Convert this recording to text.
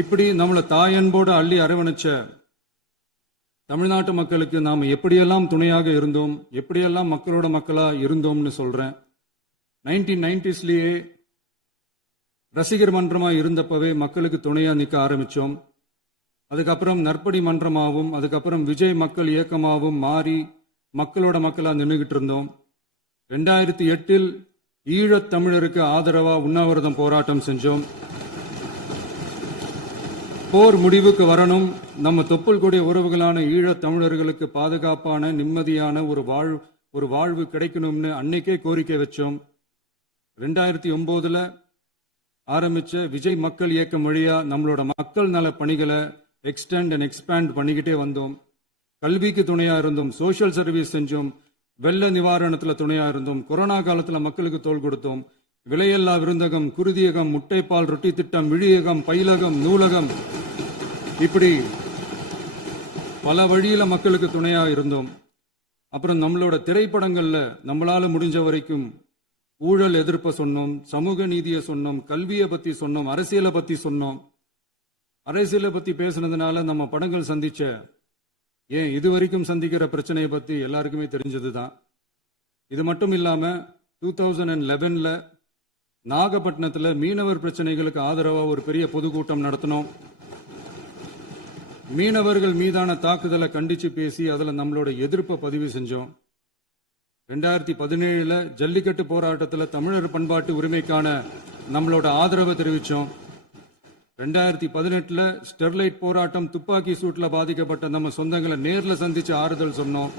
இப்படி நம்மளை தாயன்போடு அள்ளி அரவணைச்ச தமிழ்நாட்டு மக்களுக்கு நாம் எப்படியெல்லாம் துணையாக இருந்தோம், எப்படியெல்லாம் மக்களோட மக்களா இருந்தோம்னு சொல்றேன். 1990ஸ்லயே ரசிகர் மன்றமா இருந்தப்பவே மக்களுக்கு துணையா நிற்க ஆரம்பிச்சோம். அதுக்கப்புறம் நற்படி மன்றமாகவும் அதுக்கப்புறம் விஜய் மக்கள் இயக்கமாகவும் மாறி மக்களோட மக்களா நின்றுகிட்டு இருந்தோம். 2008 ஈழத் தமிழருக்கு ஆதரவா உண்ணாவிரதம் போராட்டம் செஞ்சோம். போர் முடிவுக்கு வரணும், நம்ம தொப்புள் கூடிய உறவுகளான ஈழத் தமிழர்களுக்கு பாதுகாப்பான நிம்மதியான ஒரு வாழ்வு கிடைக்கணும்னு அன்னைக்கே கோரிக்கை வச்சோம். 2009 ஆரம்பிச்ச விஜய் மக்கள் இயக்கம் வழியா நம்மளோட மக்கள் நல பணிகளை எக்ஸ்டெண்ட் அண்ட் எக்ஸ்பேண்ட் பண்ணிக்கிட்டே வந்தோம். கல்விக்கு துணையா இருந்தோம், சோசியல் சர்வீஸ் செஞ்சோம், வெள்ள நிவாரணத்துல துணையா இருந்தோம், கொரோனா காலத்துல மக்களுக்கு தோள் கொடுத்தோம். விலையில்லா விருந்தகம், குருதியகம், முட்டைப்பால் ரொட்டி திட்டம், விழியகம், பயிலகம், நூலகம், இப்படி பல வழியில மக்களுக்கு துணையா இருந்தோம். அப்புறம் நம்மளோட திரைப்படங்கள்ல நம்மளால முடிஞ்ச வரைக்கும் ஊழல் எதிர்ப்ப சொன்னோம், சமூக நீதியை சொன்னோம், கல்வியை பத்தி சொன்னோம், அரசியலை பத்தி சொன்னோம். அரசியலை பத்தி பேசுனதுனால நம்ம படங்கள் சந்திச்ச இதுவரைக்கும் சந்திக்கிற பிரச்சனையை பத்தி எல்லாருக்குமே தெரிஞ்சதுதான். இது மட்டும் இல்லாம 2011 நாகப்பட்டினத்துல மீனவர் பிரச்சனைகளுக்கு ஆதரவா ஒரு பெரிய பொதுக்கூட்டம் நடத்தினோம். மீனவர்கள் மீதான தாக்குதலை கண்டிச்சு பேசி அதுல நம்மளோட எதிர்ப்பை பதிவு செஞ்சோம். 2017 ஜல்லிக்கட்டு போராட்டத்தில் தமிழர் பண்பாட்டு உரிமைக்கான நம்மளோட ஆதரவை தெரிவித்தோம். 2018 ஸ்டெர்லைட் போராட்டம், துப்பாக்கி சூட்டில் பாதிக்கப்பட்ட நம்ம சொந்தங்களை நேரில் சந்திச்சு ஆறுதல் சொன்னோம்.